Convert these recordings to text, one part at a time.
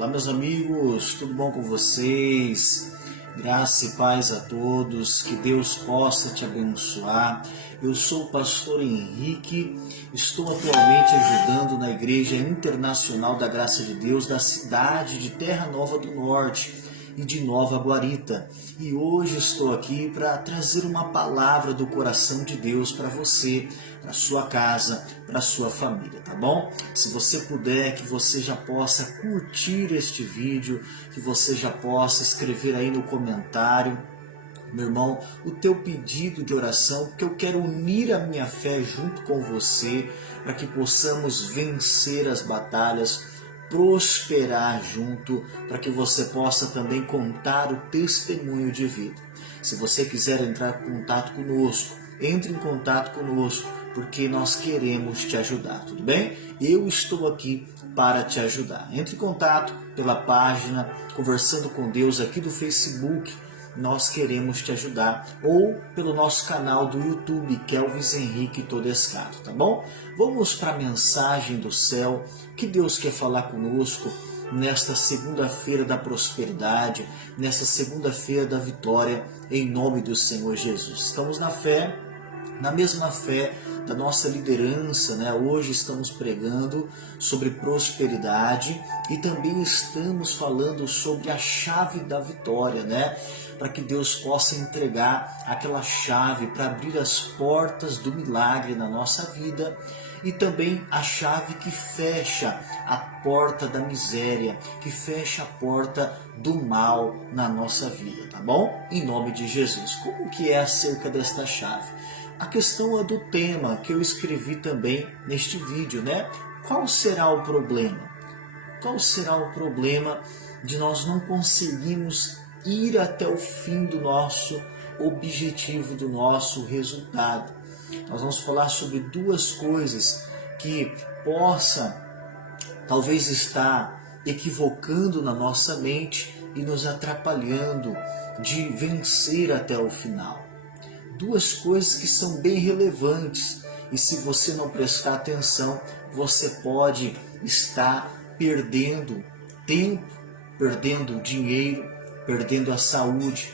Olá, meus amigos, tudo bom com vocês? Graça e paz a todos, que Deus possa te abençoar. Eu sou o pastor Henrique, estou atualmente ajudando na Igreja Internacional da Graça de Deus da cidade de Terra Nova do Norte e de Nova Guarita. E hoje estou aqui para trazer uma palavra do coração de Deus para você, para sua casa, para sua família, tá bom? Se você puder, que você já possa curtir este vídeo, que você já possa escrever aí no comentário, meu irmão, o teu pedido de oração, porque eu quero unir a minha fé junto com você, para que possamos vencer as batalhas, prosperar junto, para que você possa também contar o testemunho de vida. Se você quiser entrar em contato conosco, entre em contato conosco, porque nós queremos te ajudar, tudo bem? Eu estou aqui para te ajudar. Entre em contato pela página Conversando com Deus aqui do Facebook, nós queremos te ajudar, ou pelo nosso canal do YouTube, Kelvis Henrique Todescato, tá bom? Vamos para a mensagem do céu, que Deus quer falar conosco nesta segunda-feira da prosperidade, nesta segunda-feira da vitória, em nome do Senhor Jesus. Estamos na fé, na mesma fé da nossa liderança, né? Hoje estamos pregando sobre prosperidade e também estamos falando sobre a chave da vitória, né? Para que Deus possa entregar aquela chave para abrir as portas do milagre na nossa vida e também a chave que fecha a porta da miséria, que fecha a porta do mal na nossa vida, tá bom? Em nome de Jesus. Como que é acerca desta chave? A questão é do tema que eu escrevi também neste vídeo, né? Qual será o problema? Qual será o problema de nós não conseguirmos ir até o fim do nosso objetivo, do nosso resultado? Nós vamos falar sobre duas coisas que possa talvez estar equivocando na nossa mente e nos atrapalhando de vencer até o final. Duas coisas que são bem relevantes e se você não prestar atenção, você pode estar perdendo tempo, perdendo dinheiro, perdendo a saúde,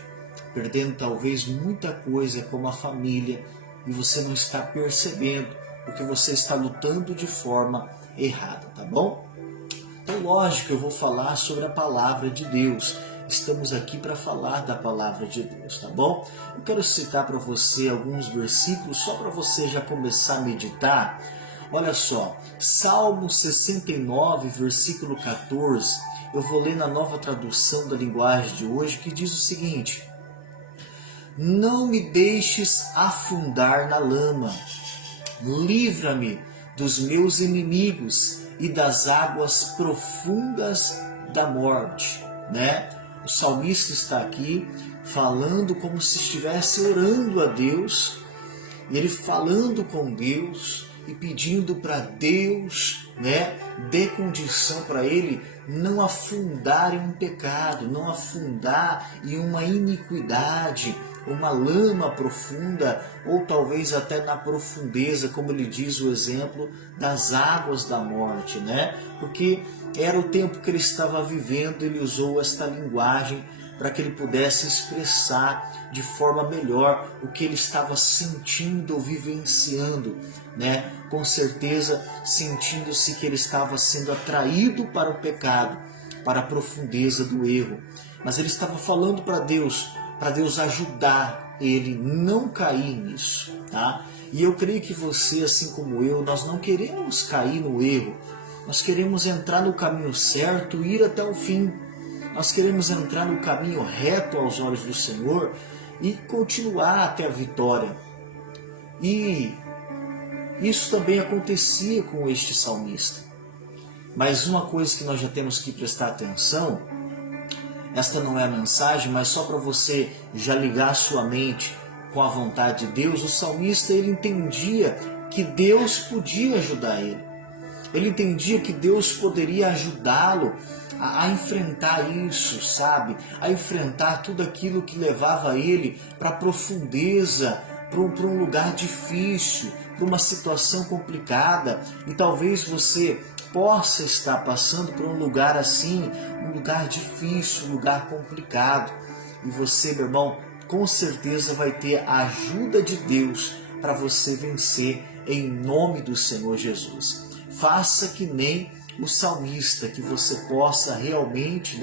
perdendo talvez muita coisa como a família e você não está percebendo porque você está lutando de forma errada, tá bom? Então, lógico, eu vou falar sobre a palavra de Deus. Estamos aqui para falar da palavra de Deus, tá bom? Eu quero citar para você alguns versículos só para você já começar a meditar. Olha só, Salmo 69, versículo 14. Eu vou ler na nova tradução da linguagem de hoje, que diz o seguinte: não me deixes afundar na lama, livra-me dos meus inimigos e das águas profundas da morte, né? O salmista está aqui falando como se estivesse orando a Deus, e ele falando com Deus e pedindo para Deus, né, dê condição para ele não afundar em um pecado, não afundar em uma iniquidade, uma lama profunda, ou talvez até na profundeza, como ele diz o exemplo, das águas da morte, né? Porque era o tempo que ele estava vivendo, ele usou esta linguagem para que ele pudesse expressar de forma melhor o que ele estava sentindo ou vivenciando, né? Com certeza sentindo-se que ele estava sendo atraído para o pecado, para a profundeza do erro. Mas ele estava falando para Deus ajudar ele não cair nisso, tá? E eu creio que você, assim como eu, nós não queremos cair no erro. Nós queremos entrar no caminho certo e ir até o fim. Nós queremos entrar no caminho reto aos olhos do Senhor e continuar até a vitória. E isso também acontecia com este salmista. Mas uma coisa que nós já temos que prestar atenção, esta não é a mensagem, mas só para você já ligar sua mente com a vontade de Deus, o salmista ele entendia que Deus podia ajudar ele. Ele entendia que Deus poderia ajudá-lo a enfrentar isso, sabe? A enfrentar tudo aquilo que levava ele para a profundeza, para um lugar difícil, para uma situação complicada. E talvez você possa estar passando por um lugar assim, um lugar difícil, um lugar complicado. E você, meu irmão, com certeza vai ter a ajuda de Deus para você vencer em nome do Senhor Jesus. Faça que nem o salmista, que você possa realmente,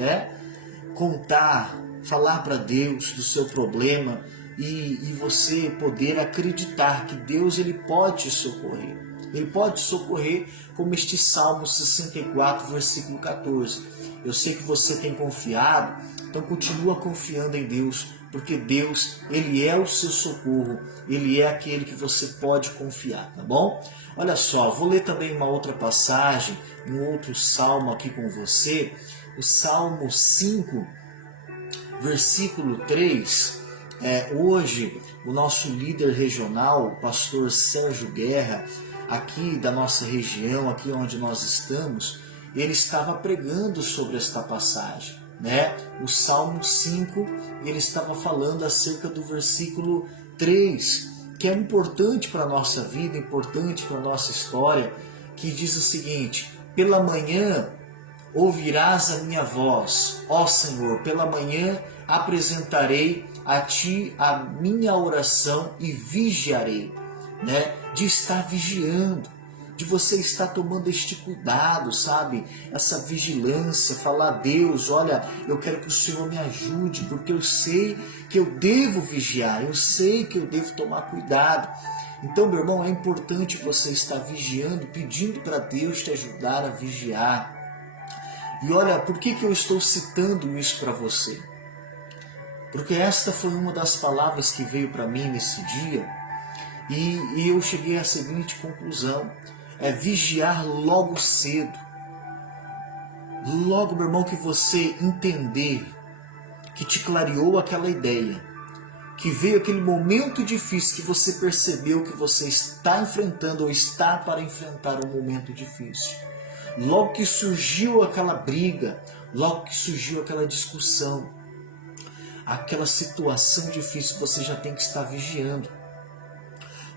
contar, falar para Deus do seu problema e você poder acreditar que Deus ele pode te socorrer. Ele pode te socorrer como este Salmo 64, versículo 14. Eu sei que você tem confiado, então continua confiando em Deus, porque Deus, ele é o seu socorro, ele é aquele que você pode confiar, tá bom? Olha só, vou ler também uma outra passagem, um outro salmo aqui com você, o Salmo 5, versículo 3. Hoje, o nosso líder regional, o pastor Sérgio Guerra, aqui da nossa região, aqui onde nós estamos, ele estava pregando sobre esta passagem, o Salmo 5, ele estava falando acerca do versículo 3, que é importante para a nossa vida, importante para a nossa história, que diz o seguinte: pela manhã ouvirás a minha voz, ó Senhor, pela manhã apresentarei a Ti a minha oração e vigiarei, de estar vigiando, de você estar tomando este cuidado, sabe? Essa vigilância, falar a Deus, olha, eu quero que o Senhor me ajude, porque eu sei que eu devo vigiar, eu sei que eu devo tomar cuidado. Então, meu irmão, é importante você estar vigiando, pedindo para Deus te ajudar a vigiar. E olha, por que eu estou citando isso para você? Porque esta foi uma das palavras que veio para mim nesse dia e eu cheguei à seguinte conclusão: é vigiar logo cedo. Logo, meu irmão, que você entender, que te clareou aquela ideia, que veio aquele momento difícil, que você percebeu que você está enfrentando ou está para enfrentar um momento difícil. Logo que surgiu aquela briga, logo que surgiu aquela discussão, aquela situação difícil, você já tem que estar vigiando.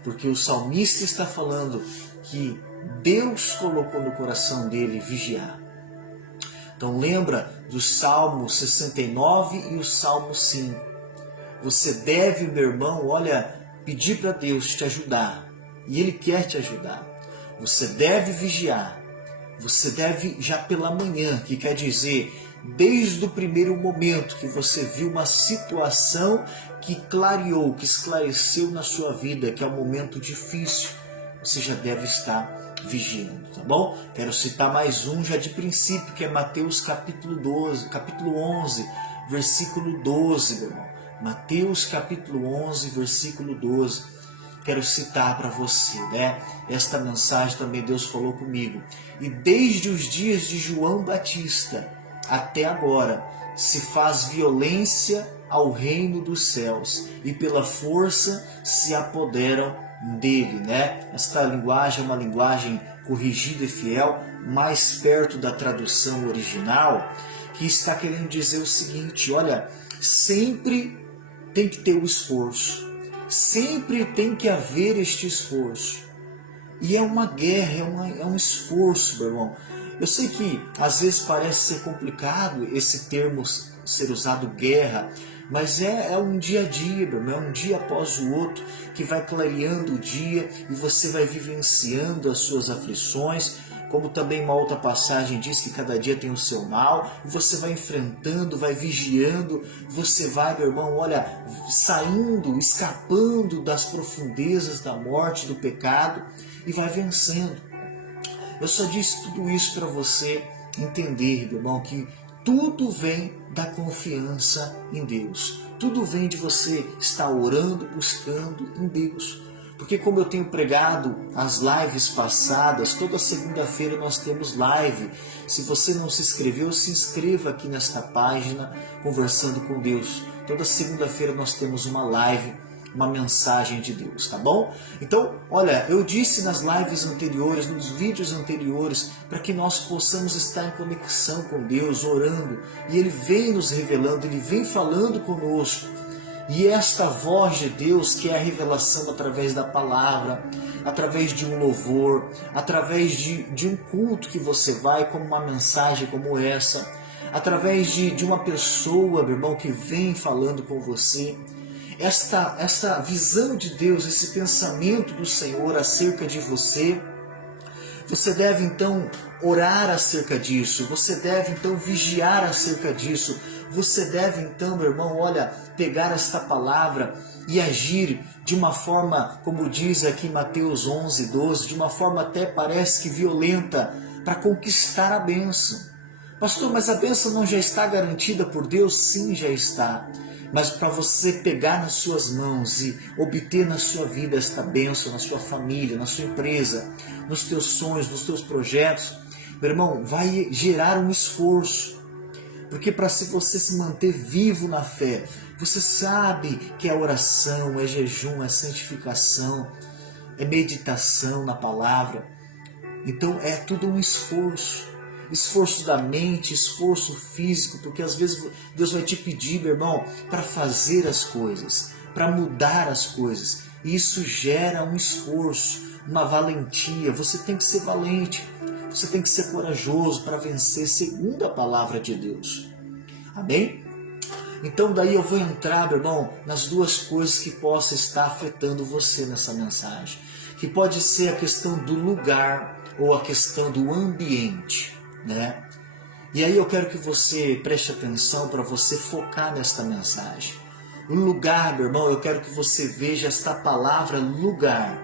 Porque o salmista está falando que Deus colocou no coração dele vigiar. Então lembra do Salmo 69 e o Salmo 5. Você deve, meu irmão, olha, pedir para Deus te ajudar. E Ele quer te ajudar. Você deve vigiar. Você deve já pela manhã, que quer dizer, desde o primeiro momento que você viu uma situação que clareou, que esclareceu na sua vida, que é um momento difícil, você já deve estar vigiando, tá bom? Quero citar mais um já de princípio, que é Mateus capítulo 11, versículo 12, meu irmão. Mateus capítulo 11, versículo 12. Quero citar para você, Esta mensagem também Deus falou comigo. E desde os dias de João Batista até agora se faz violência ao reino dos céus e pela força se apoderam dele, Esta linguagem é uma linguagem corrigida e fiel, mais perto da tradução original, que está querendo dizer o seguinte: olha, sempre tem que ter o esforço. Sempre tem que haver este esforço. E é uma guerra, é um esforço, meu irmão. Eu sei que às vezes parece ser complicado esse termo ser usado, guerra, mas é um dia a dia, meu irmão, é um dia após o outro que vai clareando o dia e você vai vivenciando as suas aflições. Como também uma outra passagem diz que cada dia tem o seu mal, e você vai enfrentando, vai vigiando, você vai, meu irmão, olha, saindo, escapando das profundezas da morte, do pecado, e vai vencendo. Eu só disse tudo isso para você entender, meu irmão, que tudo vem da confiança em Deus. Tudo vem de você estar orando, buscando em Deus. Porque como eu tenho pregado as lives passadas, toda segunda-feira nós temos live. Se você não se inscreveu, se inscreva aqui nesta página, Conversando com Deus. Toda segunda-feira nós temos uma live, uma mensagem de Deus, tá bom? Então, olha, eu disse nas lives anteriores, nos vídeos anteriores, para que nós possamos estar em conexão com Deus, orando. E Ele vem nos revelando, Ele vem falando conosco. E esta voz de Deus, que é a revelação através da palavra, através de um louvor, através de um culto que você vai, como uma mensagem como essa, através de uma pessoa, meu irmão, que vem falando com você, esta visão de Deus, esse pensamento do Senhor acerca de você, você deve então orar acerca disso, você deve então vigiar acerca disso, você deve então, meu irmão, olha, pegar esta palavra e agir de uma forma, como diz aqui em Mateus 11, 12, de uma forma até parece que violenta, para conquistar a bênção. Pastor, mas a bênção não já está garantida por Deus? Sim, já está. Mas para você pegar nas suas mãos e obter na sua vida esta bênção, na sua família, na sua empresa, nos teus sonhos, nos teus projetos, meu irmão, vai gerar um esforço. Porque para você se manter vivo na fé, você sabe que é oração, é jejum, é santificação, é meditação na palavra. Então é tudo um esforço. Esforço da mente, esforço físico, porque às vezes Deus vai te pedir, meu irmão, para fazer as coisas, para mudar as coisas. E isso gera um esforço, uma valentia. Você tem que ser valente, você tem que ser corajoso para vencer segundo a palavra de Deus. Amém? Então daí eu vou entrar, meu irmão, nas duas coisas que possam estar afetando você nessa mensagem. Que pode ser a questão do lugar ou a questão do ambiente. Né? E aí eu quero que você preste atenção para você focar nesta mensagem. O lugar, meu irmão, eu quero que você veja esta palavra lugar.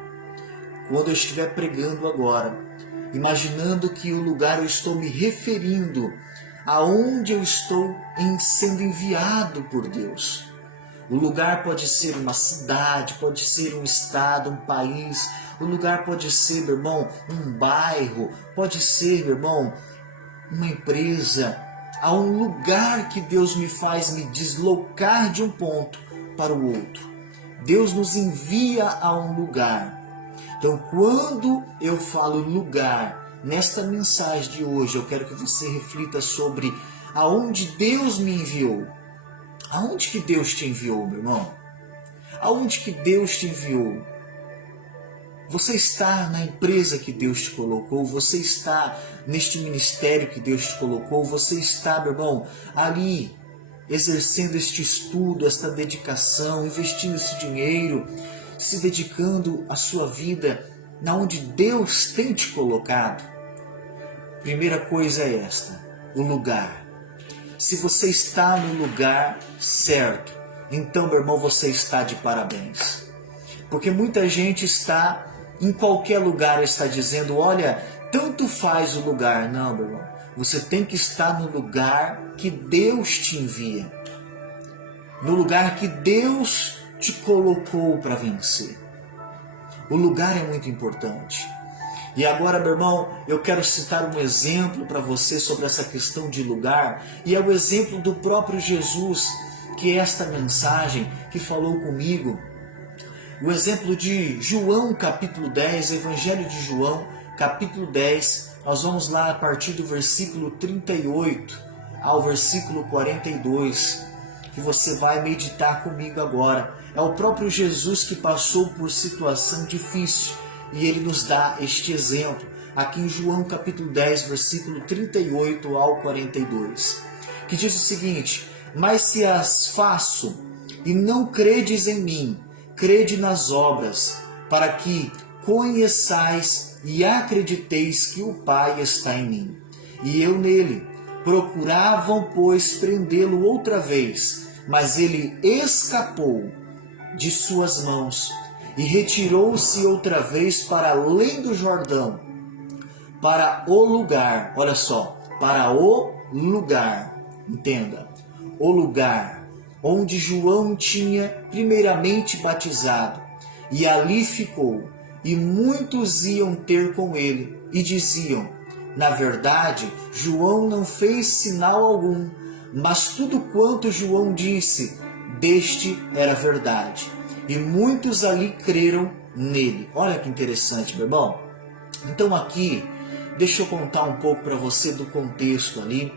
Quando eu estiver pregando agora, imaginando que o lugar eu estou me referindo aonde eu estou sendo enviado por Deus. O lugar pode ser uma cidade, pode ser um estado, um país. O lugar pode ser, meu irmão, um bairro. Pode ser, meu irmão, uma empresa, a um lugar que Deus me faz me deslocar de um ponto para o outro. Deus nos envia a um lugar. Então, quando eu falo lugar, nesta mensagem de hoje, eu quero que você reflita sobre aonde Deus me enviou. Aonde que Deus te enviou, meu irmão? Aonde que Deus te enviou? Você está na empresa que Deus te colocou, você está neste ministério que Deus te colocou, você está, meu irmão, ali exercendo este estudo, esta dedicação, investindo esse dinheiro, se dedicando a sua vida na onde Deus tem te colocado. Primeira coisa é esta, o lugar. Se você está no lugar certo, então, meu irmão, você está de parabéns. Porque muita gente está em qualquer lugar, está dizendo, olha, tanto faz o lugar. Não, meu irmão, você tem que estar no lugar que Deus te envia. No lugar que Deus te colocou para vencer. O lugar é muito importante. E agora, meu irmão, eu quero citar um exemplo para você sobre essa questão de lugar. E é o exemplo do próprio Jesus, que é esta mensagem que falou comigo. O exemplo de João capítulo 10, Evangelho de João capítulo 10, nós vamos lá a partir do versículo 38 ao versículo 42, que você vai meditar comigo agora. É o próprio Jesus que passou por situação difícil e ele nos dá este exemplo aqui em João capítulo 10, versículo 38 ao 42, que diz o seguinte: mas se as faço e não credes em mim, crede nas obras, para que conheçais e acrediteis que o Pai está em mim, e eu nele. Procuravam, pois, prendê-lo outra vez, mas ele escapou de suas mãos e retirou-se outra vez para além do Jordão, para o lugar, olha só, para o lugar, entenda, o lugar onde João tinha primeiramente batizado, e ali ficou, e muitos iam ter com ele, e diziam, na verdade, João não fez sinal algum, mas tudo quanto João disse, deste era verdade, e muitos ali creram nele. Olha que interessante, meu irmão. Então aqui, deixa eu contar um pouco para você do contexto ali.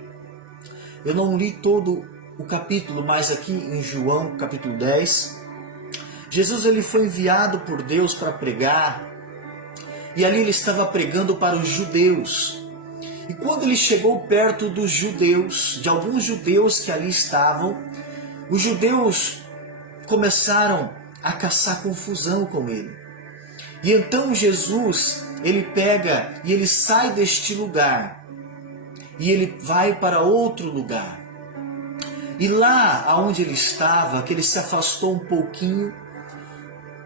Eu não li todo o capítulo, mas aqui em João, capítulo 10, Jesus ele foi enviado por Deus para pregar, e ali ele estava pregando para os judeus. E quando ele chegou perto dos judeus, de alguns judeus que ali estavam, os judeus começaram a caçar confusão com ele. E então Jesus, ele pega e ele sai deste lugar, e ele vai para outro lugar. E lá aonde ele estava, que ele se afastou um pouquinho,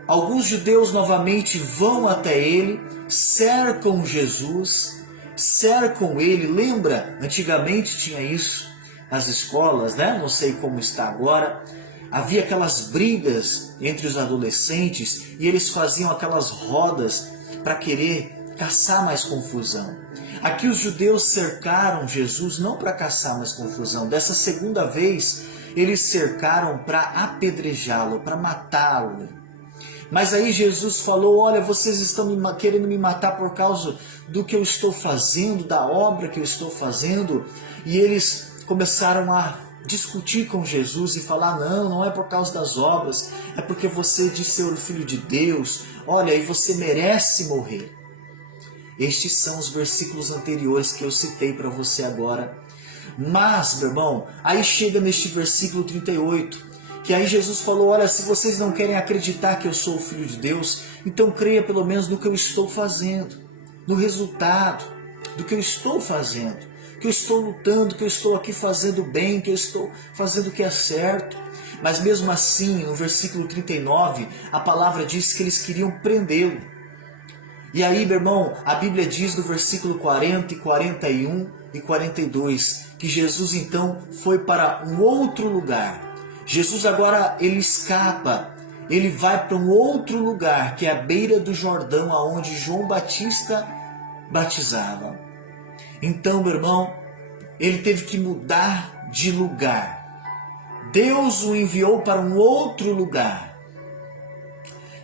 alguns judeus novamente vão até ele, cercam Jesus, cercam ele. Lembra, antigamente tinha isso nas escolas, né? Não sei como está agora. Havia aquelas brigas entre os adolescentes e eles faziam aquelas rodas para querer caçar mais confusão. Aqui os judeus cercaram Jesus não para caçar mais confusão. Dessa segunda vez, eles cercaram para apedrejá-lo, para matá-lo. Mas aí Jesus falou: olha, vocês estão querendo me matar por causa do que eu estou fazendo, da obra que eu estou fazendo. E eles começaram a discutir com Jesus e falar: não é por causa das obras, é porque você diz ser o Filho de Deus, olha, e você merece morrer. Estes são os versículos anteriores que eu citei para você agora. Mas, meu irmão, aí chega neste versículo 38, que aí Jesus falou: olha, se vocês não querem acreditar que eu sou o Filho de Deus, então creia pelo menos no que eu estou fazendo, no resultado do que eu estou fazendo, que eu estou lutando, que eu estou aqui fazendo bem, que eu estou fazendo o que é certo. Mas mesmo assim, no versículo 39, a palavra diz que eles queriam prendê-lo. E aí, meu irmão, a Bíblia diz no versículo 40 e 41 e 42, que Jesus então foi para um outro lugar. Jesus agora ele escapa, ele vai para um outro lugar, que é a beira do Jordão, aonde João Batista batizava. Então, meu irmão, ele teve que mudar de lugar. Deus o enviou para um outro lugar.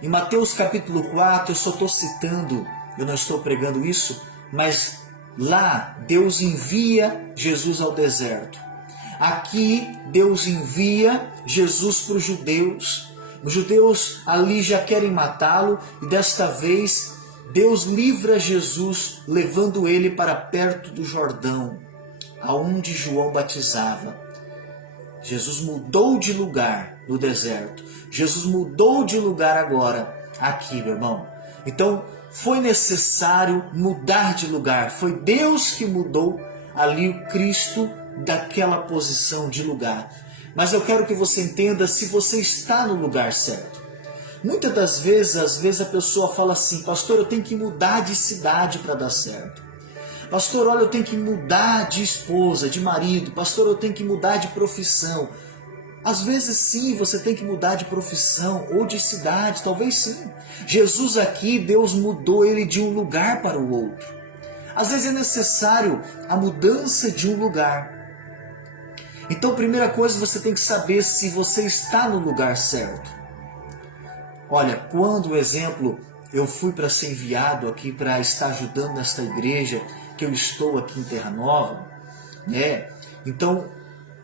Em Mateus capítulo 4, eu só estou citando, eu não estou pregando isso, mas lá Deus envia Jesus ao deserto. Aqui Deus envia Jesus para os judeus. Os judeus ali já querem matá-lo e desta vez Deus livra Jesus, levando ele para perto do Jordão, aonde João batizava. Jesus mudou de lugar no deserto. Jesus mudou de lugar agora, aqui, meu irmão. Então, foi necessário mudar de lugar. Foi Deus que mudou ali o Cristo daquela posição de lugar. Mas eu quero que você entenda se você está no lugar certo. Muitas das vezes, às vezes a pessoa fala assim: pastor, eu tenho que mudar de cidade para dar certo. Pastor, olha, eu tenho que mudar de esposa, de marido. Pastor, eu tenho que mudar de profissão. Às vezes sim, você tem que mudar de profissão ou de cidade, talvez sim. Jesus aqui, Deus mudou ele de um lugar para o outro. Às vezes é necessário a mudança de um lugar. Então, primeira coisa, você tem que saber se você está no lugar certo. Olha, quando, exemplo, eu fui para ser enviado aqui para estar ajudando nesta igreja, que eu estou aqui em Terra Nova, né? Então,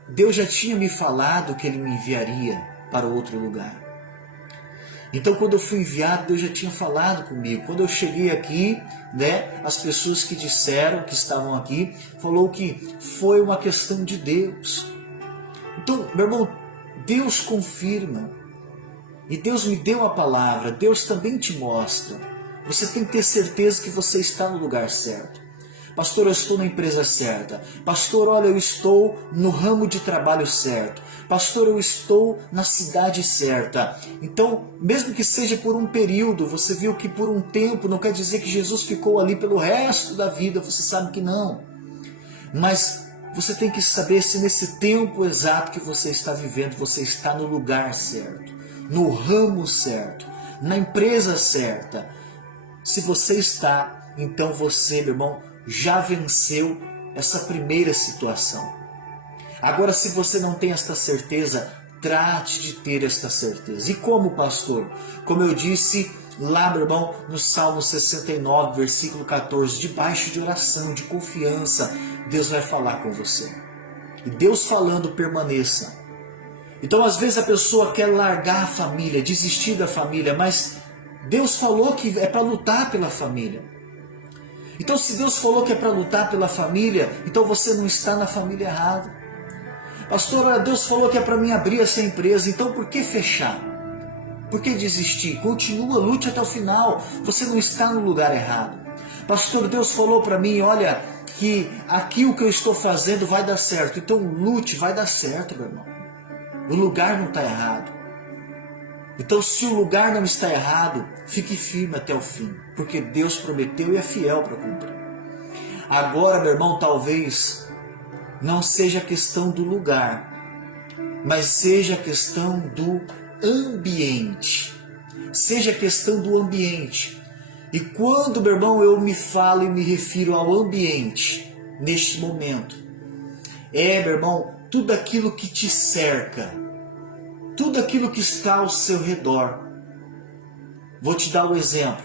Deus já tinha me falado que Ele me enviaria para outro lugar. Então, quando eu fui enviado, Deus já tinha falado comigo. Quando eu cheguei aqui, né, as pessoas que disseram, que estavam aqui, falou que foi uma questão de Deus. Então, meu irmão, Deus confirma. E Deus me deu a palavra, Deus também te mostra. Você tem que ter certeza que você está no lugar certo. Pastor, eu estou na empresa certa. Pastor, olha, eu estou no ramo de trabalho certo. Pastor, eu estou na cidade certa. Então, mesmo que seja por um período, você viu que por um tempo, não quer dizer que Jesus ficou ali pelo resto da vida, você sabe que não. Mas você tem que saber se nesse tempo exato que você está vivendo, você está no lugar certo, no ramo certo, na empresa certa. Se você está, então você, meu irmão, já venceu essa primeira situação. Agora, se você não tem esta certeza, trate de ter esta certeza. E como, pastor? Como eu disse lá, meu irmão, no Salmo 69, versículo 14, debaixo de oração, de confiança, Deus vai falar com você. E Deus falando, permaneça. Então às vezes a pessoa quer largar a família, desistir da família, mas Deus falou que é para lutar pela família. Então se Deus falou que é para lutar pela família, então você não está na família errada. Pastor, Deus falou que é para mim abrir essa empresa, então por que fechar? Por que desistir? Continua, lute até o final, você não está no lugar errado. Pastor, Deus falou para mim, olha, que aqui o que eu estou fazendo vai dar certo, então lute, vai dar certo, meu irmão. O lugar não está errado. Então se o lugar não está errado, fique firme até o fim, porque Deus prometeu e é fiel para cumprir. Agora, meu irmão, talvez não seja questão do lugar, mas seja questão do ambiente. Seja questão do ambiente. E quando, meu irmão, eu me falo e me refiro ao ambiente, neste momento, meu irmão, tudo aquilo que te cerca, tudo aquilo que está ao seu redor. Vou te dar um exemplo.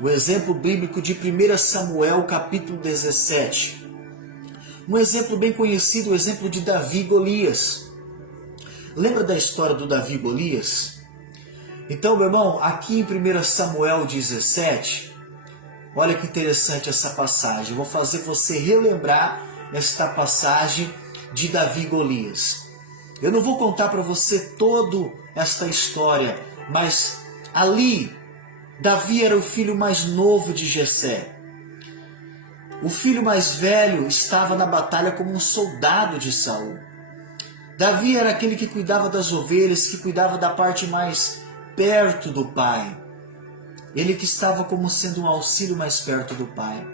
O exemplo bíblico de 1 Samuel, capítulo 17. Um exemplo bem conhecido, o exemplo de Davi e Golias. Lembra da história do Davi e Golias? Então, meu irmão, aqui em 1 Samuel 17, olha que interessante essa passagem. Eu vou fazer você relembrar esta passagem de Davi e Golias. Eu não vou contar para você toda esta história, mas ali, Davi era o filho mais novo de Jessé. O filho mais velho estava na batalha como um soldado de Saul. Davi era aquele que cuidava das ovelhas, que cuidava da parte mais perto do pai. Ele que estava como sendo um auxílio mais perto do pai.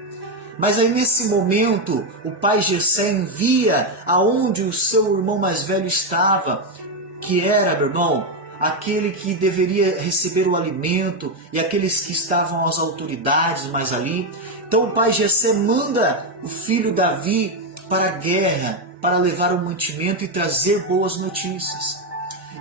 Mas aí nesse momento, o pai Jessé envia aonde o seu irmão mais velho estava, que era, meu irmão, aquele que deveria receber o alimento e aqueles que estavam as autoridades mais ali. Então o pai Jessé manda o filho Davi para a guerra, para levar o mantimento e trazer boas notícias.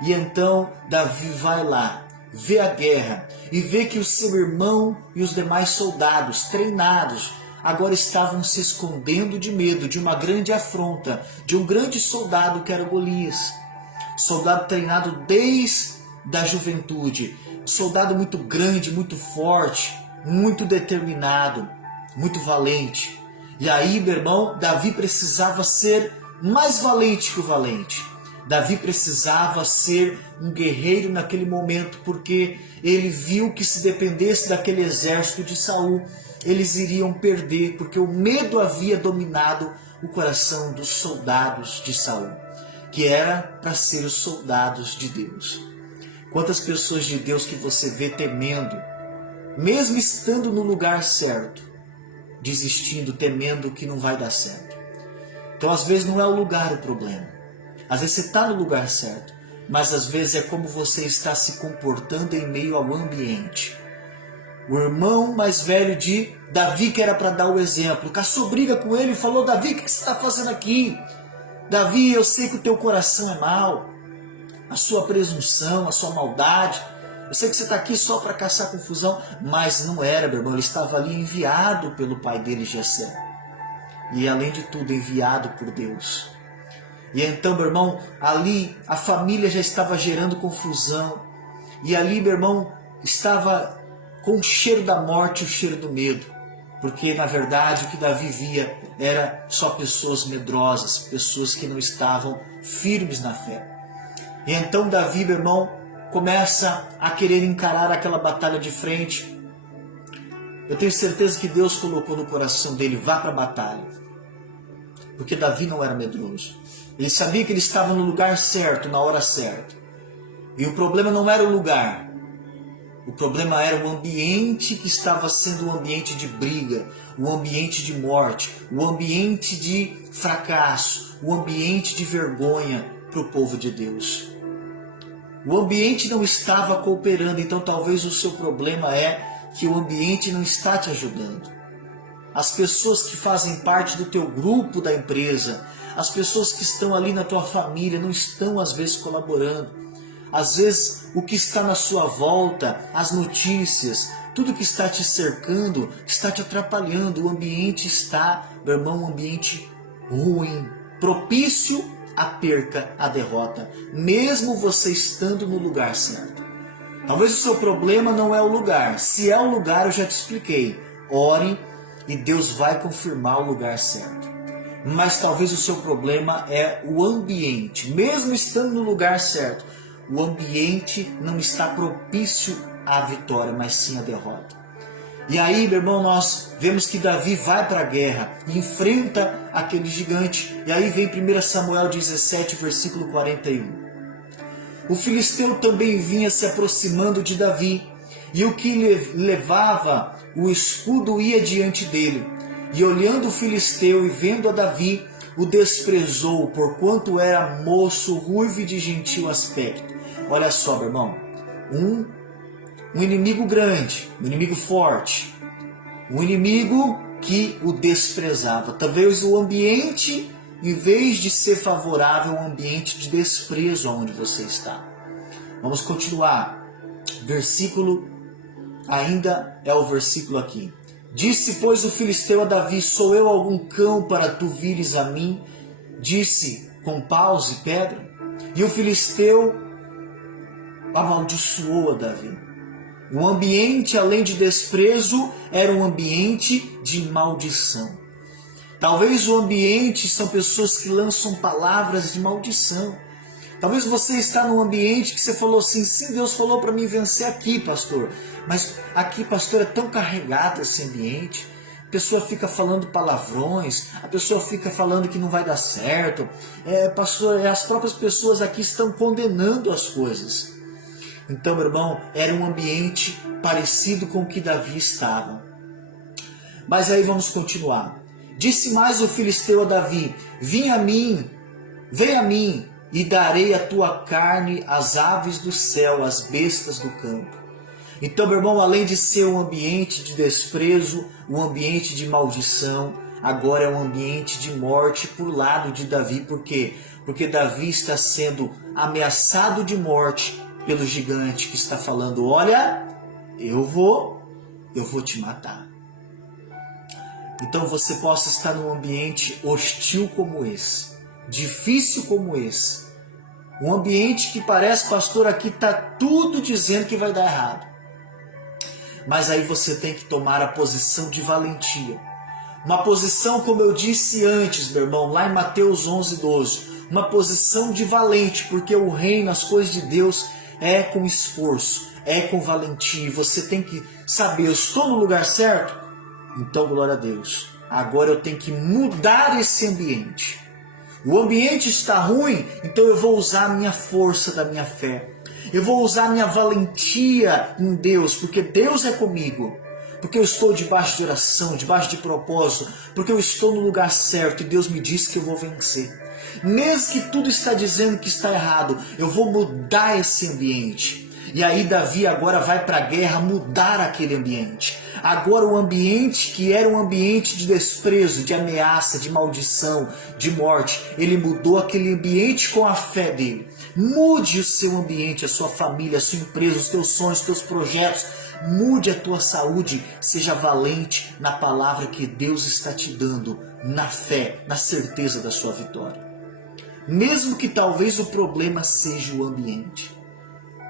E então Davi vai lá, vê a guerra e vê que o seu irmão e os demais soldados treinados agora estavam se escondendo de medo de uma grande afronta, de um grande soldado que era Golias. Soldado treinado desde a juventude, soldado muito grande, muito forte, muito determinado, muito valente. E aí, meu irmão, Davi precisava ser mais valente que o valente. Davi precisava ser um guerreiro naquele momento, porque ele viu que se dependesse daquele exército de Saul, eles iriam perder, porque o medo havia dominado o coração dos soldados de Saul, que era para ser os soldados de Deus. Quantas pessoas de Deus que você vê temendo, mesmo estando no lugar certo, desistindo, temendo que não vai dar certo. Então às vezes não é o lugar o problema. Às vezes você está no lugar certo, mas às vezes é como você está se comportando em meio ao ambiente. O irmão mais velho de Davi, que era para dar o exemplo, caçou briga com ele e falou: Davi, o que você está fazendo aqui? Davi, eu sei que o teu coração é mau, a sua presunção, a sua maldade. Eu sei que você está aqui só para caçar confusão, mas não era, meu irmão. Ele estava ali enviado pelo pai dele, Jessé. E além de tudo, enviado por Deus. E então, meu irmão, ali a família já estava gerando confusão. E ali, meu irmão, estava com o cheiro da morte e o cheiro do medo. Porque, na verdade, o que Davi via era só pessoas medrosas, pessoas que não estavam firmes na fé. E então Davi, meu irmão, começa a querer encarar aquela batalha de frente. Eu tenho certeza que Deus colocou no coração dele: vá para a batalha. Porque Davi não era medroso. Ele sabia que ele estava no lugar certo, na hora certa. E o problema não era o lugar. O problema era o ambiente que estava sendo um ambiente de briga, um ambiente de morte, um ambiente de fracasso, um ambiente de vergonha para o povo de Deus. O ambiente não estava cooperando, então talvez o seu problema é que o ambiente não está te ajudando. As pessoas que fazem parte do teu grupo da empresa, as pessoas que estão ali na tua família não estão às vezes colaborando. Às vezes o que está na sua volta, as notícias, tudo que está te cercando, está te atrapalhando. O ambiente está, meu irmão, um ambiente ruim propício à perca, à derrota, mesmo você estando no lugar certo. Talvez o seu problema não é o lugar. Se é o lugar, eu já te expliquei. Ore e Deus vai confirmar o lugar certo. Mas talvez o seu problema é o ambiente. Mesmo estando no lugar certo, o ambiente não está propício à vitória, mas sim à derrota. E aí, meu irmão, nós vemos que Davi vai para a guerra e enfrenta aquele gigante. E aí vem 1 Samuel 17, versículo 41. O filisteu também vinha se aproximando de Davi, e o que levava o escudo ia diante dele. E olhando o filisteu e vendo a Davi, o desprezou, porquanto era moço, ruivo e de gentil aspecto. Olha só, meu irmão, um inimigo grande, um inimigo forte, um inimigo que o desprezava. Talvez o ambiente, em vez de ser favorável, é um ambiente de desprezo onde você está. Vamos continuar. Versículo, ainda é o versículo aqui. Disse, pois, o filisteu a Davi, sou eu algum cão para tu vires a mim? Disse, com paus e pedra. E o filisteu amaldiçoou a Davi. O ambiente, além de desprezo, era um ambiente de maldição. Talvez o ambiente são pessoas que lançam palavras de maldição. Talvez você está num ambiente que você falou assim, sim, Deus falou para mim vencer aqui, pastor. Mas aqui, pastor, é tão carregado esse ambiente. A pessoa fica falando palavrões, a pessoa fica falando que não vai dar certo. Pastor, as próprias pessoas aqui estão condenando as coisas. Então, meu irmão, era um ambiente parecido com o que Davi estava. Mas aí vamos continuar. Disse mais o filisteu a Davi, vem a mim, e darei a tua carne às aves do céu, às bestas do campo. Então, meu irmão, além de ser um ambiente de desprezo, um ambiente de maldição, agora é um ambiente de morte por lado de Davi. Por quê? Porque Davi está sendo ameaçado de morte pelo gigante que está falando, olha, eu vou te matar. Então você possa estar num ambiente hostil como esse, difícil como esse, um ambiente que parece, pastor, aqui está tudo dizendo que vai dar errado. Mas aí você tem que tomar a posição de valentia. Uma posição, como eu disse antes, meu irmão, lá em Mateus 11:12, uma posição de valente, porque o reino, as coisas de Deus é com esforço, é com valentia. Você tem que saber, eu estou no lugar certo? Então, glória a Deus. Agora eu tenho que mudar esse ambiente. O ambiente está ruim, então eu vou usar a minha força da minha fé. Eu vou usar a minha valentia em Deus, porque Deus é comigo. Porque eu estou debaixo de oração, debaixo de propósito, porque eu estou no lugar certo e Deus me disse que eu vou vencer. Mesmo que tudo está dizendo que está errado, eu vou mudar esse ambiente. E aí Davi agora vai para a guerra mudar aquele ambiente. Agora o ambiente que era um ambiente de desprezo, de ameaça, de maldição, de morte, ele mudou aquele ambiente com a fé dele. Mude o seu ambiente, a sua família, a sua empresa, os teus sonhos, os teus projetos. Mude a tua saúde, seja valente na palavra que Deus está te dando, na fé, na certeza da sua vitória. Mesmo que talvez o problema seja o ambiente.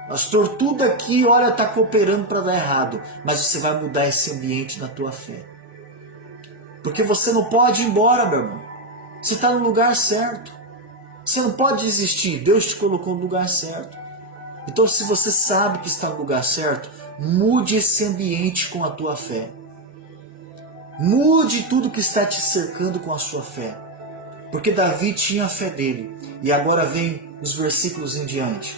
Pastor, tudo aqui, olha, está cooperando para dar errado, mas você vai mudar esse ambiente na tua fé. Porque você não pode ir embora, meu irmão. Você está no lugar certo. Você não pode desistir, Deus te colocou no lugar certo. Então, se você sabe que está no lugar certo, mude esse ambiente com a tua fé. Mude tudo que está te cercando com a sua fé. Porque Davi tinha a fé dele. E agora vem os versículos em diante.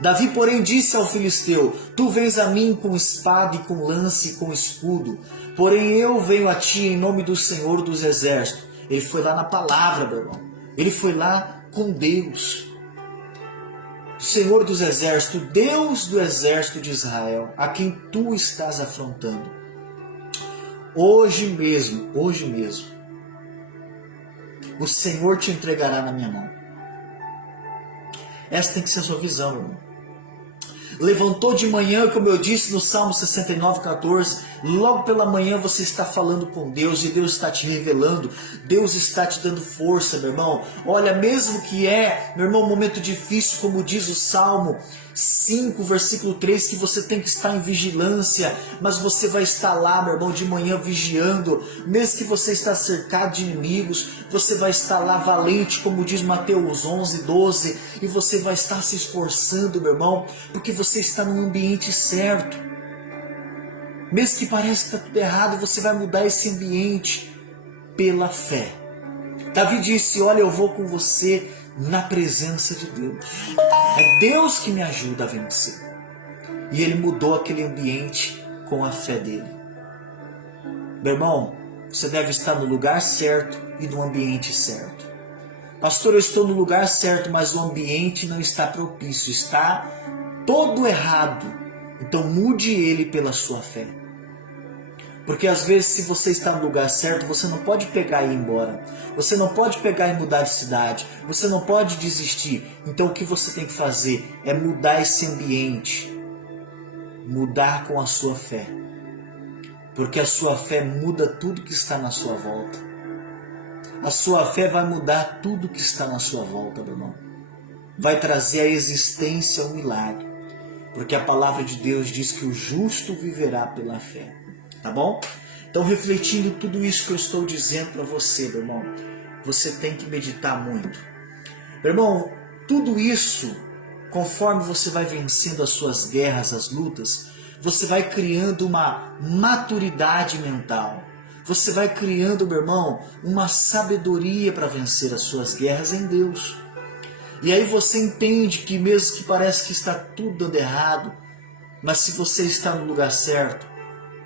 Davi, porém, disse ao filisteu, tu vens a mim com espada e com lance e com escudo, porém eu venho a ti em nome do Senhor dos Exércitos. Ele foi lá na palavra, meu irmão. Ele foi lá com Deus. O Senhor dos Exércitos, Deus do exército de Israel, a quem tu estás afrontando. Hoje mesmo, o Senhor te entregará na minha mão. Essa tem que ser a sua visão, meu irmão. levantou de manhã, como eu disse no Salmo 69:14, logo pela manhã você está falando com Deus e Deus está te revelando, Deus está te dando força, meu irmão. Olha, mesmo que meu irmão, um momento difícil, como diz o Salmo 5, versículo 3, que você tem que estar em vigilância, mas você vai estar lá, meu irmão, de manhã vigiando, mesmo que você está cercado de inimigos, você vai estar lá valente, como diz Mateus 11:12, e você vai estar se esforçando, meu irmão, porque você está num ambiente certo. Mesmo que pareça que está tudo errado, você vai mudar esse ambiente pela fé. Davi disse, olha, eu vou com você na presença de Deus. É Deus que me ajuda a vencer. E ele mudou aquele ambiente com a fé dele. Meu irmão, você deve estar no lugar certo e no ambiente certo. Pastor, eu estou no lugar certo, mas o ambiente não está propício, está todo errado. Então mude ele pela sua fé. Porque às vezes, se você está no lugar certo, você não pode pegar e ir embora. Você não pode pegar e mudar de cidade. Você não pode desistir. Então o que você tem que fazer é mudar esse ambiente. Mudar com a sua fé. Porque a sua fé muda tudo que está na sua volta. A sua fé vai mudar tudo que está na sua volta, meu irmão. Vai trazer à existência um milagre. Porque a palavra de Deus diz que o justo viverá pela fé. Tá bom? Então, refletindo tudo isso que eu estou dizendo para você, meu irmão, você tem que meditar muito. Meu irmão, tudo isso, conforme você vai vencendo as suas guerras, as lutas, você vai criando uma maturidade mental. Você vai criando, meu irmão, uma sabedoria para vencer as suas guerras em Deus. E aí você entende que mesmo que parece que está tudo dando errado, mas se você está no lugar certo,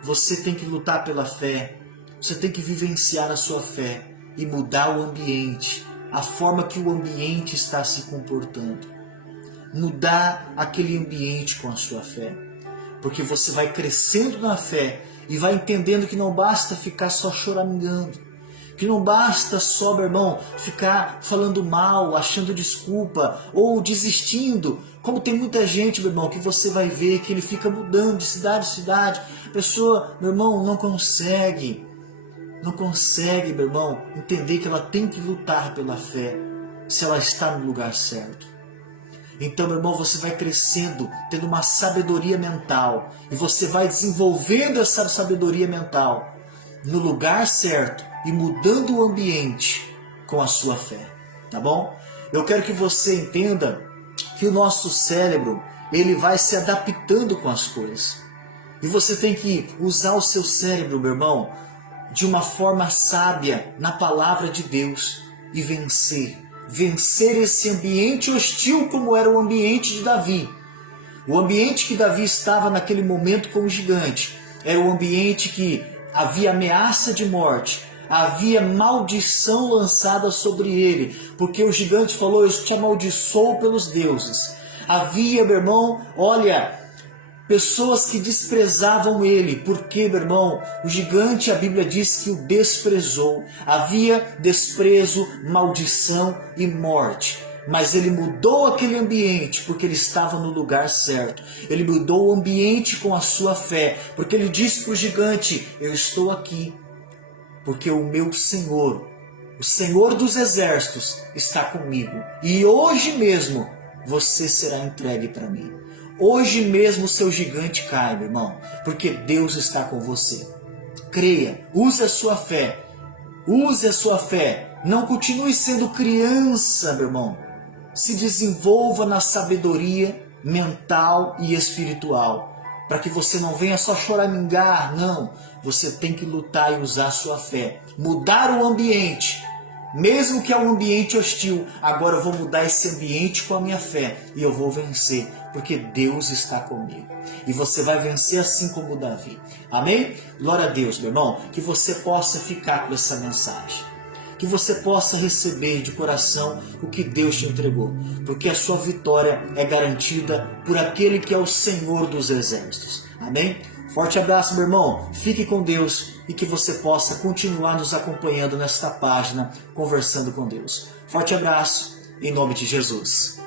você tem que lutar pela fé, você tem que vivenciar a sua fé e mudar o ambiente, a forma que o ambiente está se comportando. Mudar aquele ambiente com a sua fé, porque você vai crescendo na fé e vai entendendo que não basta ficar só choramingando, que não basta só, meu irmão, ficar falando mal, achando desculpa ou desistindo. Como tem muita gente, meu irmão, que você vai ver que ele fica mudando de cidade em cidade. A pessoa, meu irmão, não consegue, meu irmão, entender que ela tem que lutar pela fé se ela está no lugar certo. Então, meu irmão, você vai crescendo, tendo uma sabedoria mental, e você vai desenvolvendo essa sabedoria mental no lugar certo e mudando o ambiente com a sua fé, tá bom? Eu quero que você entenda que o nosso cérebro, ele vai se adaptando com as coisas. E você tem que usar o seu cérebro, meu irmão, de uma forma sábia na palavra de Deus e vencer. Vencer esse ambiente hostil como era o ambiente de Davi. O ambiente que Davi estava naquele momento como gigante era o ambiente que havia ameaça de morte, havia maldição lançada sobre ele, porque o gigante falou, eu te amaldiçoo pelos deuses. Havia, meu irmão, olha, pessoas que desprezavam ele, porque, meu irmão, o gigante, a Bíblia diz que o desprezou. Havia desprezo, maldição e morte. Mas ele mudou aquele ambiente porque ele estava no lugar certo. Ele mudou o ambiente com a sua fé, porque ele disse para o gigante, eu estou aqui, porque o meu Senhor, o Senhor dos exércitos, está comigo. E hoje mesmo você será entregue para mim. Hoje mesmo o seu gigante cai, meu irmão, porque Deus está com você. Creia, use a sua fé. Use a sua fé. Não continue sendo criança, meu irmão. Se desenvolva na sabedoria mental e espiritual, para que você não venha só choramingar, não. Você tem que lutar e usar a sua fé. Mudar o ambiente, mesmo que é um ambiente hostil. Agora eu vou mudar esse ambiente com a minha fé e eu vou vencer, porque Deus está comigo. E você vai vencer assim como Davi. Amém? Glória a Deus, meu irmão. Que você possa ficar com essa mensagem. Que você possa receber de coração o que Deus te entregou, porque a sua vitória é garantida por aquele que é o Senhor dos exércitos. Amém? Forte abraço, meu irmão. Fique com Deus e que você possa continuar nos acompanhando nesta página, Conversando com Deus. Forte abraço, em nome de Jesus.